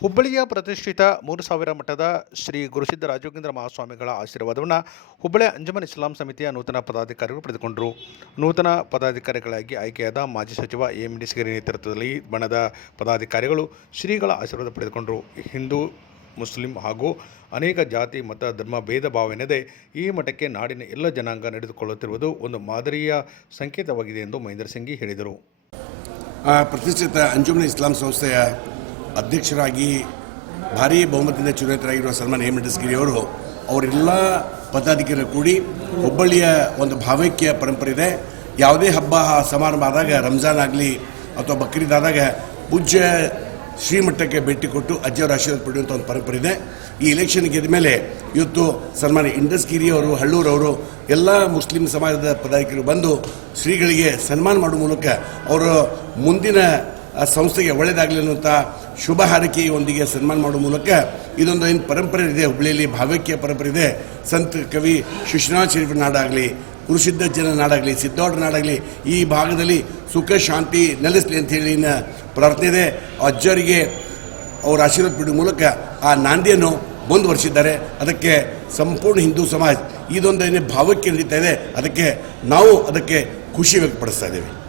ಹುಬ್ಬಳ್ಳಿಯ ಪ್ರತಿಷ್ಠಿತ ಮೂರು ಸಾವಿರ ಮಠದ ಶ್ರೀ ಗುರುಸಿದ್ಧ ರಾಜೋಗೇಂದ್ರ ಮಹಾಸ್ವಾಮಿಗಳ ಆಶೀರ್ವಾದವನ್ನು ಹುಬ್ಬಳ್ಳಿ ಅಂಜಮನ್ ಇಸ್ಲಾಂ ಸಮಿತಿಯ ನೂತನ ಪದಾಧಿಕಾರಿಗಳು ಪಡೆದುಕೊಂಡರು. ನೂತನ ಪದಾಧಿಕಾರಿಗಳಾಗಿ ಆಯ್ಕೆಯಾದ ಮಾಜಿ ಸಚಿವ ಎಂ ಡಿಸಿಗಿರಿ ನೇತೃತ್ವದಲ್ಲಿ ಬಣದ ಪದಾಧಿಕಾರಿಗಳು ಶ್ರೀಗಳ ಆಶೀರ್ವಾದ ಪಡೆದುಕೊಂಡರು. ಹಿಂದೂ, ಮುಸ್ಲಿಂ ಹಾಗೂ ಅನೇಕ ಜಾತಿ, ಮತ, ಧರ್ಮ, ಭೇದ ಭಾವನೆದೇ ಈ ಮಠಕ್ಕೆ ನಾಡಿನ ಎಲ್ಲ ಜನಾಂಗ ನಡೆದುಕೊಳ್ಳುತ್ತಿರುವುದು ಒಂದು ಮಾದರಿಯ ಸಂಕೇತವಾಗಿದೆ ಎಂದು ಮಹೇಂದ್ರ ಸಿಂಗಿ ಹೇಳಿದರು. ಪ್ರತಿಷ್ಠಿತ ಅಂಜುಮನ್ ಇಸ್ಲಾಂ ಸಂಸ್ಥೆಯ ಅಧ್ಯಕ್ಷರಾಗಿ ಭಾರೀ ಬಹುಮತದಿಂದ ಚುನಾಯಿತರಾಗಿರುವ ಸಲ್ಮಾನ್ ಹೇಮಂಡಸ್ಗಿರಿ ಅವರು, ಅವರೆಲ್ಲ ಪದಾಧಿಕಾರಿಗಳು ಕೂಡಿ ಹುಬ್ಬಳ್ಳಿಯ ಒಂದು ಭಾವೈಕ್ಯ ಪರಂಪರೆ ಇದೆ. ಯಾವುದೇ ಹಬ್ಬ ಸಮಾರಂಭ ಆದಾಗ, ರಂಜಾನ್ ಆಗಲಿ ಅಥವಾ ಬಕ್ರೀದ್ ಆದಾಗ ಪೂಜ್ಯ ಶ್ರೀಮಠಕ್ಕೆ ಭೇಟಿ ಕೊಟ್ಟು ಅಜ್ಜಿಯವರ ಆಶೀರ್ವಾದ ಪಡೆಯುವಂಥ ಒಂದು ಪರಂಪರೆ ಇದೆ. ಈ ಎಲೆಕ್ಷನ್ ಗೆದ್ದ ಮೇಲೆ ಇವತ್ತು ಸನ್ಮಾನ್ಯ ಇಂಡಸ್ಗಿರಿ ಅವರು ಹಳ್ಳೂರವರು ಎಲ್ಲ ಮುಸ್ಲಿಂ ಸಮಾಜದ ಪದಾಧಿಕಾರಿಗಳು ಬಂದು ಶ್ರೀಗಳಿಗೆ ಸನ್ಮಾನ ಮಾಡುವ ಮೂಲಕ ಅವರ ಮುಂದಿನ ಸಂಸ್ಥೆಗೆ ಒಳ್ಳೆಯದಾಗಲಿ ಅನ್ನುವಂಥ ಶುಭ ಹಾರೈಕೆಯೊಂದಿಗೆ ಸನ್ಮಾನ ಮಾಡುವ ಮೂಲಕ ಇದೊಂದು ಏನು ಪರಂಪರೆ ಇದೆ ಹುಬ್ಬಳ್ಳಿಯಲ್ಲಿ ಭಾವೈಕ್ಯ ಪರಂಪರೆ ಇದೆ. ಸಂತ ಕವಿ ಶಿಶುನಾಥ್ ಶರೀಫ್ ನಾಡಾಗಲಿ ಕುರುಸಿದ್ಧ ಜನ ನಾಡಾಗಲಿ ಸಿದ್ದೋಡ ನಾಡಾಗಲಿ, ಈ ಭಾಗದಲ್ಲಿ ಸುಖ, ಶಾಂತಿ ನೆಲೆಸಲಿ ಇನ್ನು ಪ್ರಾರ್ಥನೆ ಇದೆ. ಅಜ್ಜರಿಗೆ ಅವರ ಆಶೀರ್ವಾದ ಬಿಡುವ ಮೂಲಕ ಆ ನಾಂದಿಯನ್ನು ಮುಂದುವರಿಸಿದ್ದಾರೆ ಅದಕ್ಕೆ ಸಂಪೂರ್ಣ ಹಿಂದೂ ಸಮಾಜ ಇದೊಂದು ಏನೇ ಭಾವಕ್ಕೆ ನಡೀತಾ ಇದೆ. ಅದಕ್ಕೆ ನಾವು ಅದಕ್ಕೆ ಖುಷಿ ವ್ಯಕ್ತಪಡಿಸ್ತಾ ಇದ್ದೇವೆ.